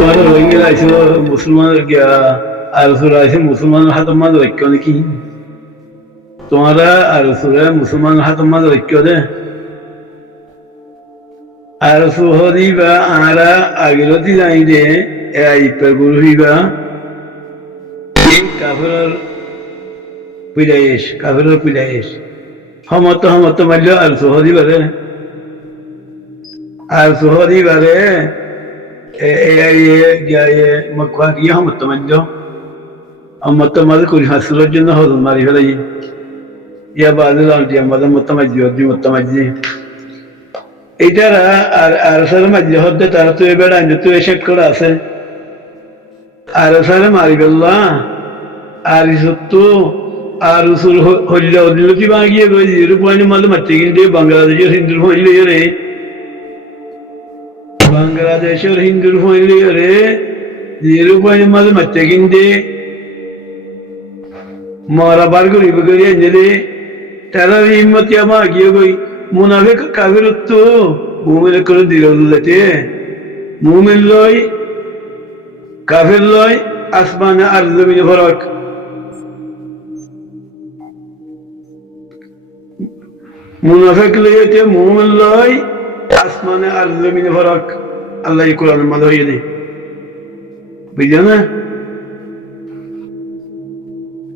তোমাদের রোহিঙ্গা আইসো মুসলমান আর আছে মুসলমানের হাতের মাঝে ঐক্য নাকি তোমারা আর মুসলমানের হাতের মাঝে ঐক্য দে আর হরিবা আরা আগেরতি যাই দে ইপার গুরু হইবা কাফের পিড়াইশ সমত মারল আর হরিবারে আর হরিবারে মক্কা গিয়ে সমত মারল মত মাঝে করি হাসুরের জন্য হজম মারি ফেলাই ইয়া বাজে জানটি আমাদের মত মাঝি এইটারা আর সারে মাঝে হতে তারা তো এবার আইন তো এসে করে আছে আর সারে মারি গেল্লা আর সত্য আর উসুর হইলা হদিল কি বাগিয়ে গই রূপানি মাঝে মারতে কিন্তু বাংলাদেশের হিন্দুর হইলে রে বাংলাদেশের হিন্দুর হইলে রে রূপানি মাঝে মারতে কিন্তু মারা বার করিব করি আনলে তারা হিম্মতি আমার গিয়ে গই মুনাফিক কাফের তো মুমিন করে দিল দুলাতে মুমিন লয় কাফের লয় আসমানে আর জমিনে ফরক মুনাফিক লইতে মুমিন লয় আসমানে আর জমিনে ফরক আল্লাহ কোরআনের মধ্যে হইয়ে দেয় বুঝলেন না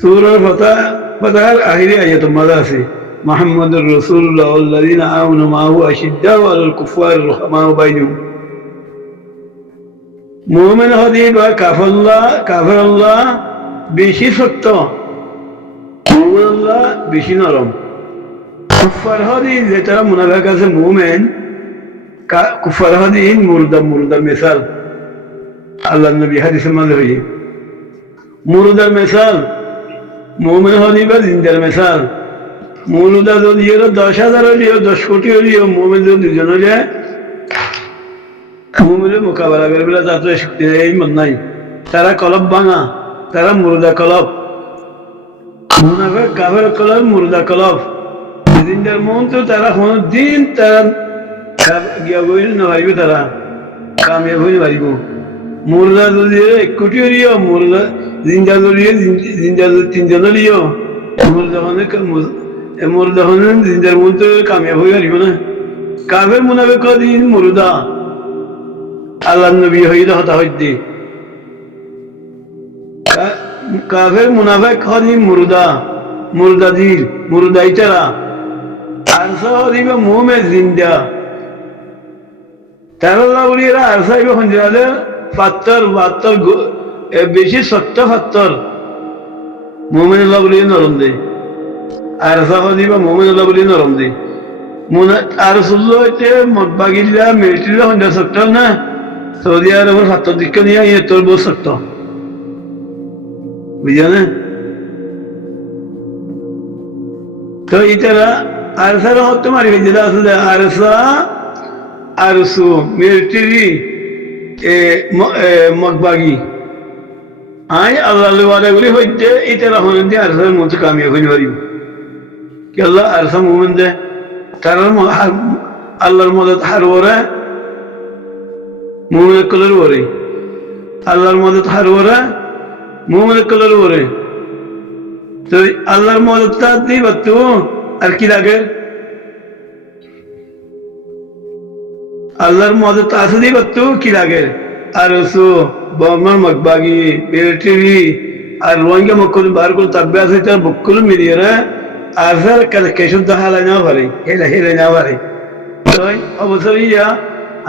সূরা ফাতাহার আখিরে আয়াত মধ্যে আছে মুহাম্মাদুর রাসূলুল্লাহ ওয়াল্লাযীনা আমানু মাআহু আশিদ্দাউ আলাল কুফার রুহামাউ বাইনহুম মুমিন হদিবা কাফিরুল্লাহ বেশি শক্ত মুমিনুল্লাহ বেশি নরম কুফার হদি যেটা মুনাফিক আছে মুমিন কুফার হদি মুরদা মিসাল আল্লাহ নবী হাদিসের মধ্যে হইছে মুরদার মিসাল মুমিন হদিবা জিন্দার মিসাল মুরদা যদি 10,000 হলিও 10 কোটি হলিও মুমিন যদি দুজন হলে মুমিনের মোকাবেলা করবে তাতে শক্তি এই মন নাই তারা কলব ভাঙা তারা মুরদা কলব মুনাফিক কাফের কলব মুরদা কলব জিন্দার মন তো তারা কোনো দিন তারা গিয়া বইল না পারিবে তারা কামিয়াব হইতে পারিব মুরদা যদি 1 কোটি হলিও মুরদা জিন্দা যদি 3জন হলিও মুরদা হনে জিন্দার মন তো কামিয়াব হয়ে পারিব না কাফের মুনাফিক দিন মুরদা আল্লাহ নবী হইলে হতা হইতে কাফের মুনাফিক হদি মুরদা দিল মুরদা ইতারা আরসা হদিবে মুমে জিন্দা তারা বলিরা আরসা ইবে হঞ্জালে পাত্তর বেশি সত্য পাত্তর মুমিনুল্লাহ বলি নরম দে আরসা হদিবে মুমিনুল্লাহ বলি নরম দে আর সুল্লো হইতে মতবাগিল্লা মিলিটারিরা হঞ্জা সত্য না সৌদি আরবের ছাত্র দীক্ষা নিয়ে তোর বহু শক্ত বুঝলে তো ইতারা আরসার হতে মারি যেটা আসলে আরসু মিলিটারি মকবাগি আই আল্লাহগুলি হইতে ইতারা হইতে আরসার মতো কামিয়ে হইতে পারিব কি আল্লাহ আরসা মুমিন দে তারা আল্লাহর মদত হার ওরা মুমিনের কলর ওরে আল্লাহর মদত হার ওরা মুমিনের কলর ওরে তো আল্লাহর মদতটা দিবা তো আর কি লাগে আল্লাহর মদত আছে দিবা তো কি লাগে আর ওসো বর্মার মকবাগি মিলিটারি আর রোহিঙ্গা মক্কল বার করে তাকবে আছে তার বক্কল মিলিয়ে রে আর স্যার কেশব হালা না পারে হেলে না পারে তাই অবসরই যা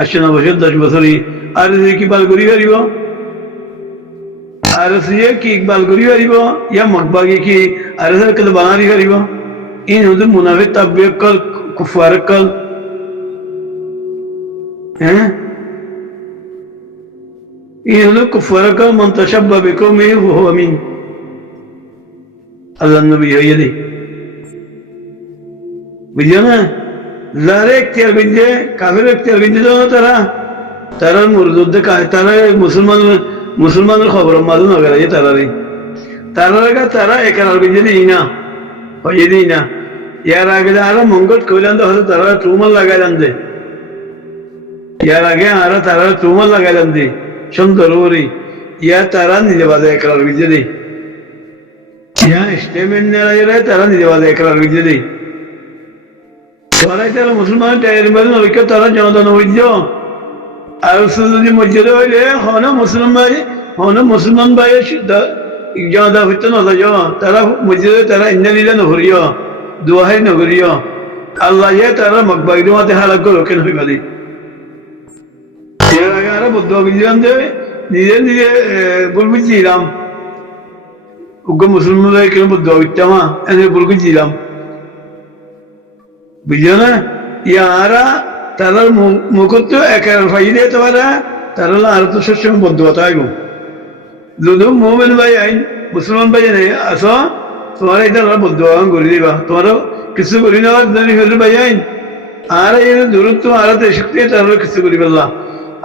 8 বছর 10 বছরই আর কি বাল করি পারিব আর সিয়ে কি বাল করি পারিব ইয়া মকবাগি কি আর স্যার কল বানারি পারিব ইন হুজুর মুনাফিক তাববিক কল কুফার কল হ্যাঁ ইন হুজুর কুফার কল মান তাশাব্বা বিকুম হুয়া মিন আল্লাহ নবী হইয়ে বুঝলো না যারা এখতিয়ার বিন্দে কাফের এখতিয়ার বিন্দে তারা মুরদুদ্দে তারা মুসলমানের খবর মাঝে নগেরাই তারা একার বিন্দে দিই না হইয়ে দিই না ইয়ার আগে আরো মঙ্গট কইলাম তো হয়তো তারা টুমাল লাগাইলাম দে ইয়ার আগে আরো তারা টুমাল লাগাইলাম দে সুন্দর করি ইয়া তারা নিজে বাজে একরার বিজে দেই ইয়া স্টেমেন্ট নেড়াইলে তারা নিজে বাজে একরার বিজে দেই তোরাই তারা মুসলমান টাইর বাজে নলিকা তারা জনতা নবীজ আর যদি মসজিদে হইলে মুসলমান ভাই জনতা হইতে নজা তারা মসজিদে তারা ইন্দা নিলে নভরিও দোয়াহাই নগরিও আল্লাহ ইয়ে তারা মকবাগি মাতে হালাক করো কেন হইবাদি এর আগে আরো বদ্ধ বুঝলাম যে নিজে নিজে ভুল বুঝছিলাম উগ্র মুসলমান কেন বদ্ধ হইতাম এনে ভুল বুঝছিলাম বুঝলো না ইয়ারা তারার মুখত একের ফাইদে তোরা তারা আর তো সবসময় বদ্ধ হতা গো যদি মোমেন ভাই আইন মুসলমান ভাই নেই আসো তোমার এটা বদ্ধ করে দিবা তোমারও কিছু করি না হলে ভাই আইন আর এই দূরত্ব আর শক্তি তারা কিছু করি পেলাম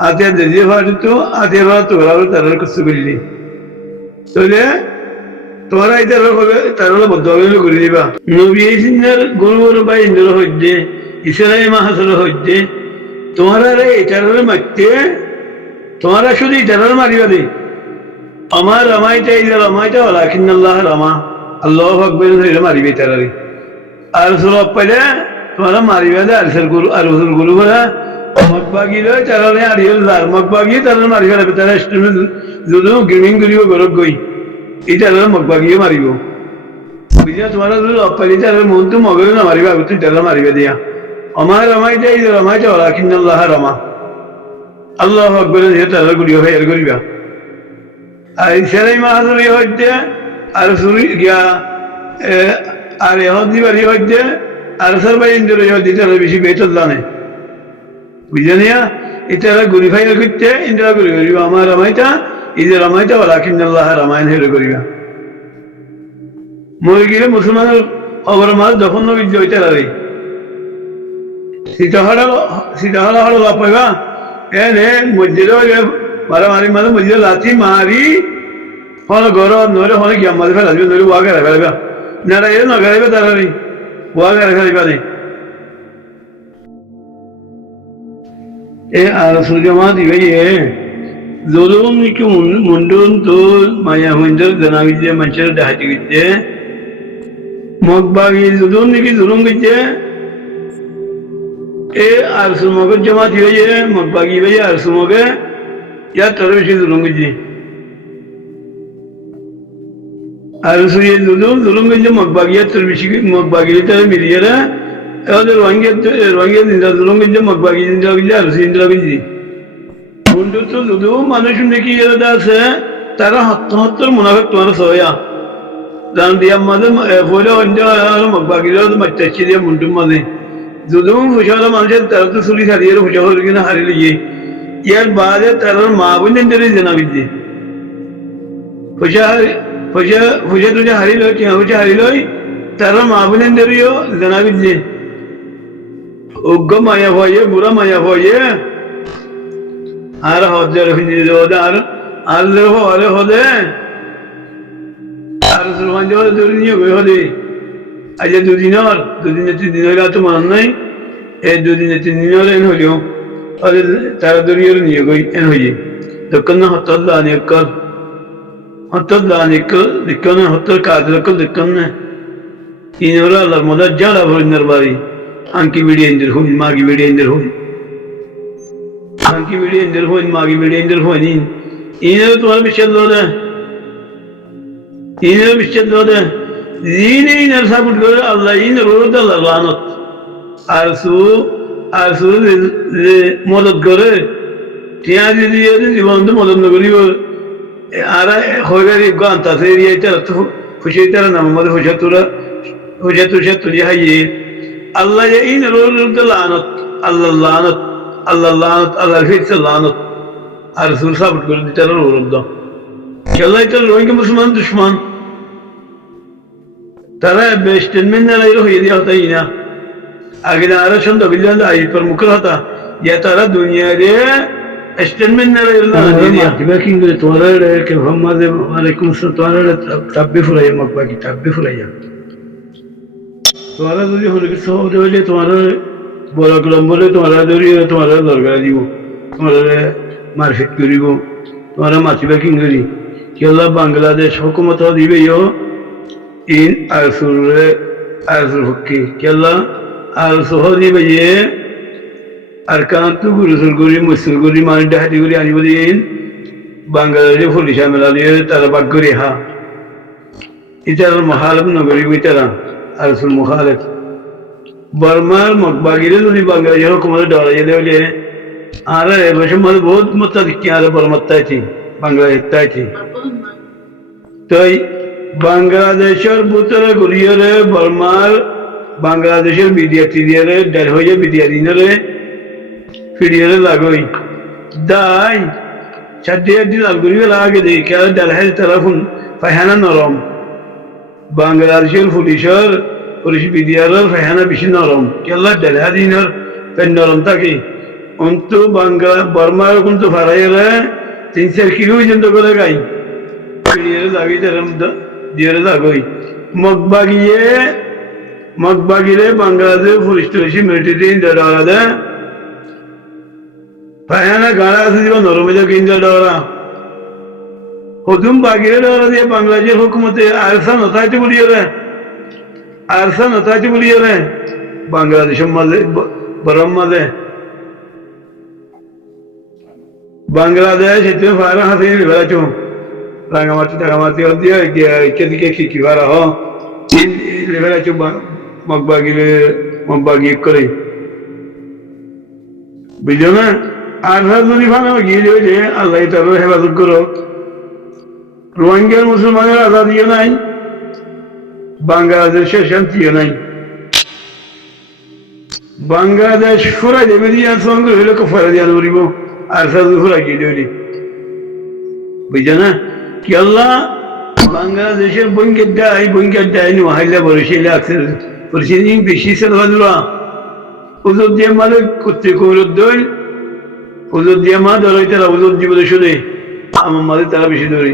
আতে দেশে ভাড়িতো আতে ভাড়া তোরা তারা কিছু করিলি তাহলে তোরা এটা হবে তারা বদ্ধ করে দিবা নবী সিনের গরু গরু ভাই ইন্দ্র হইতে ইসরাই মাহাসর হইতে তোমারা এটার মারতে তোমারা শুধু এটার মারিবা দে আমার রামাইটা এই রামাইটা হলা কিন্তু আল্লাহ রামা আল্লাহ আকবর ধরে মারিবে তারারে আর সব পাইলে তোমরা মারিবে দে আর গুরু বলা মকবাগি লয় তারারে আরিয়াল দার মকবাগি তারা মারিবে লাগবে তারা যদি গেমিং করিব গরব গই এই তারা মকবাগিও মারিব বুঝিয়া তোমরা যদি অপালি তারা মন তো মগরে না মারিবা তুই তারা মারিবে দিয়া আমার রামাইটা এই রামাইটা হলা কিন্তু আল্লাহ রামা আল্লাহ আকবর ধরে তারা গুড়িও ভাই আর করিবা আর সেরাই মাহাজুরি হইতে আর সুরি গিয়া আর এহদি বাড়ি হইতে আর সরবাই ইন্দ্র হইতে তারা বেশি বেতন জানে বুঝে নিয়া এটা গুড়ি ফাইল করতে ইন্দ্রা গুড়ি করিবা আমার রামাইটা ঈদের রামাইটা বলা কিন্তু আল্লাহ রামায়ণ হেরে করিবা মরে গেলে মুসলমানের খবর মাছ যখন নবী জয়তে লাগে সীতাহারা হলো লাভ পাইবা এনে মসজিদে মারামারি মানে মসজিদে লাঠি মারি হলো গরম নইলে হলে গিয়া মাঝে ফেলাবে নইলে ওয়াগে ফেলাবে নারা এর নগাইবে তারা ওয়াগে ফেলিবা নেই এ আর সুজমা দিবে জলুম কি মুন্ডুন তো মায়া হুইন্দর জানাবিজে মানুষের ডাহাতি গিয়ে মগবাগি জুলুম নাকি জুলুম গিয়ে এ আর সুমগের জমা দিয়ে মগবাগি ভাই আর সুমগে ইয়ার তার বেশি জুলুম গিয়ে আর সুয়ে জুলুম গিয়ে মগবাগিয়া তোর বেশি মগবাগি তার মিলিয়ে এদের রঙে জিন্দা জুলুম গিয়ে মগবাগি জিন্দা গিয়ে আর জিন্দা গিয়ে বন্ধু তো যদিও মানুষ নাকি আছে তারা হত্যার মুনাফেক তোমার সয়া জান দিয়া মাঝে পয়লা অন্য মগবাগির মাত্রাচ্ছি দিয়া মুন্টুর মাঝে যদিও ফুসালা মানুষের তারা তো চুরি হারিয়ে ফুসা হল কিনা হারিয়ে গিয়ে ইয়ার বাদে তার মা বোনের জানাবি যে ফুসা তুঝে হারিল ফুসা হারিল তারা মা বোনেরও জানাবি যে অজ্ঞ মায়া ভয়ে বুড়া মায়া ভয়ে আর হজ্জার আর হলে হলে আর নিয়ে হলে আজ দুদিনের 3 দিন হলে তো মান নাই এই 2 দিনে 3 দিন হলে এন হলেও তারা দরিয়ে নিয়ে গই এন হইয়ে দোকান হত্যার দিক্কন হত্যার কাজ দিক্কন না তিন হলো আল্লাহর মদার যারা ভরিনার বাড়ি আঙ্কি বিড়িয়ে ইন্দের হইন মাগি বিড়িয়ে ইন্দের হইন আঙ্কি বিড়িয়ে ইন্দের হইন মাগি বিড়িয়ে ইন্দের হইন ইনেরও তোমার বিশ্বাস দে ইনেরও বিশ্বাস দে জিনে ইনের সাপোর্ট করে আল্লাহ ইন রোদ আল্লাহ লানত আর সু মদত করে টিয়া দিয়ে জীবন তো মদত নকরিব আর হইবার গান তাতে এরিয়ায় তারা তো খুশি তারা নাম আমাদের হুসা তুলি হাইয়ে আল্লাহ ইন রোদ লানত আল্লাহ ফিরছে লানত আর সুর সাপোর্ট করে দিতে রোদ আল্লাহ তো রোহিঙ্গা মুসলমান দুশ্মন তারা স্টেটমেন্ট না হয়ে দিয়া হতাই না আগে আরো সন্ধ্যা বিল্লাহ আই পর মুখর হতা ইয়া তারা দুনিয়া রে স্টেটমেন্ট না দিবা কিন্তু তোমার কে মোহাম্মদ আলাইকুম আসসালাম তোমার তাব্বি ফুরাইয়া মকবাকি তাব্বি ফুরাইয়া তোমার যদি হলে কিছু হলে তোমার বড় গ্রাম বলে তোমার দরিয়ে তোমার দরকার দিব তোমার মারফিট করিব ওরা মাতিবা কিঙ্গরি কেলা বাংলাদেশ হুকুমত দিবে ইন আরসুর হকি কেলা আরসুহ দিবে আর কান্তু গুরুসুর গুরি মুসুর গুরি মানে ডাহাতি গুরি আনিব দিন বাংলাদেশে পুলিশ মেলা দিয়ে তারা বাক করি হা ইতার মহালফ নগরী বইতারা আরসুল মুখালেফ বর্মার মকবাগিরে যদি বাংলাদেশের হুকুমত ডরাই দেওয়া আর এবছর মধ্যে বহুত মতো দেখি আর বর্মার তাইছি বাংলাদেশ তাইছি তাই বাংলাদেশের ভিতরে গড়িয়ে বর্মার বাংলাদেশের বিদ্যার্থীদের ডের হয়ে বিদ্যার্থীদের ফিরিয়ে লাগই দাই সাদিয়ে দিন আলগুড়ি লাগে দেখি খেলা ডের হয় তারা ফাইহানা নরম বাংলাদেশের পুলিশ বিদ্যালয়ের ফাইহানা বেশি নরম কেলা ডের দিনের নরম থাকে অন্তু বর্মার কিন্তু ফারাইলে 3-4 কিলো পর্যন্ত করে গাই ফিরিয়ে লাগি তার দিয়ে লাগই মগবাগিরে বাংলাদেশ পুলিশ টুলিশি মিলিটারি ডরা দে ফাইহানা গাড়া আছে দিব নরমে কিনতে ডরা হতুম বাগিরে ডরা দিয়ে বাংলাদেশের হুকুমতে আরসা নতাইতে বলিয়ে রে বাংলাদেশের মাঝে বরম মাঝে বাংলাদেশ এতে ফারা হাতে বেড়াচ্ছ রাঙামাটি টাঙামাটি দিয়ে দিকে কি ফারা বেড়াচ্ছ মগবাগি করে বুঝলো না আর যদি ফানা গিয়ে যে আল্লাহ তার হেফাজত করো রোহিঙ্গার মুসলমানের আজাদিও নাই বাংলাদেশের শান্তিও নাই বাংলাদেশ ফুরাই দেবে দিয়ে সঙ্গে হইলে ফেরা দিয়ে ধরিব আর সাধু ফুরাই গিয়ে দেবে বুঝছো না কি আল্লাহ বাংলাদেশের বঙ্গের দেয় হাইলা বরিশালে আছে পরিস্থিতি বেশি সেলভাদুরা উজুর দিয়ে মালে করতে কৌরত দই উজুর দিয়ে মা ধরাই তারা উজুর জীবনে শুনে আমার মালে তারা বেশি ধরে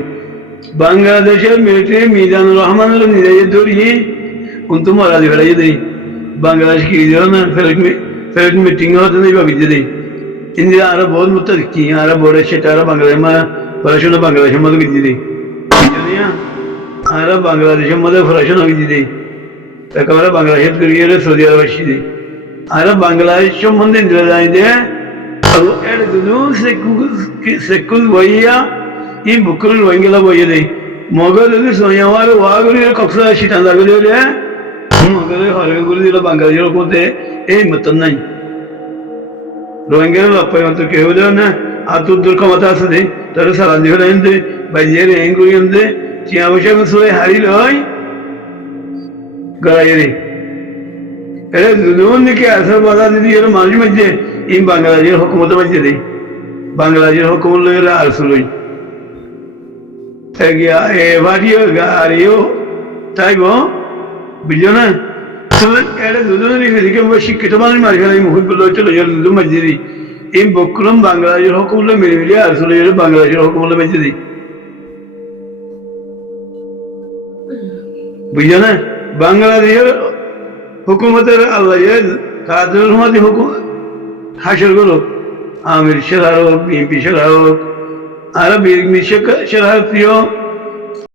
বাংলাদেশের মিলিটারি মিজানুর রহমানের নিজে ধরিয়ে কিন্তু মারা দিয়ে ফেলাই দেয় বাংলাদেশ কি না ফেরত মিটিং হতে নেই বা বিজে দেয় ইন্দিরা আরো বহুত মতো কি আরো বড় সেটা আরো বাংলাদেশ পড়াশোনা বাংলাদেশের মধ্যে বিজে দেয় আরো বাংলাদেশের মধ্যে পড়াশোনা বিজে দেয় একেবারে বাংলাদেশের করিয়ে সৌদি আরব আসি দেয় আরো বাংলাদেশ সম্বন্ধে ইন্দিরা জানি দে সেকুল বইয়া ই বুকুল রোহিঙ্গেলা বইয়ে দেয় মগর যদি সোনিয়ামার ওয়াগুলি কক্সা সিটান লাগলে মগরে হরগুলি দিল বাংলাদেশের মধ্যে এই মতন নাই রোহিঙ্গার বাপ্পাই মতো কেউ দেও না আর তোর ক্ষমতা আছে দে তার সারা দিয়ে দে বাইরে রেং করি দে চিয়া বসে সুরে হারিল হয় গড়াই রে এটা দুজন নাকি আসার বাধা দিদি এর মানুষ মাঝে এই বাংলাদেশের হুকুমতের মাঝে দেয় বাংলাদেশের হুকুমত লই আর সুলই এবারিও গাড়িও তাই গো বুঝলো না এটা দুজনের এদিকে শিক্ষিত মানুষ মারি ফেলে মুহিবুল চলে গেল দুজন মাঝে দিই এই বক্রম বাংলাদেশের হুকুমত মিলে মিলিয়ে আর চলে গেল বাংলাদেশের হুকুমত মাঝে দিই বুঝলো না বাংলাদেশের হুকুমতের আল্লাহ কাদের রহমাতি হুকুম হাসর করুক আমির সেরা হোক বিএনপি সেরা হোক আর বিএনপি সেরা প্রিয়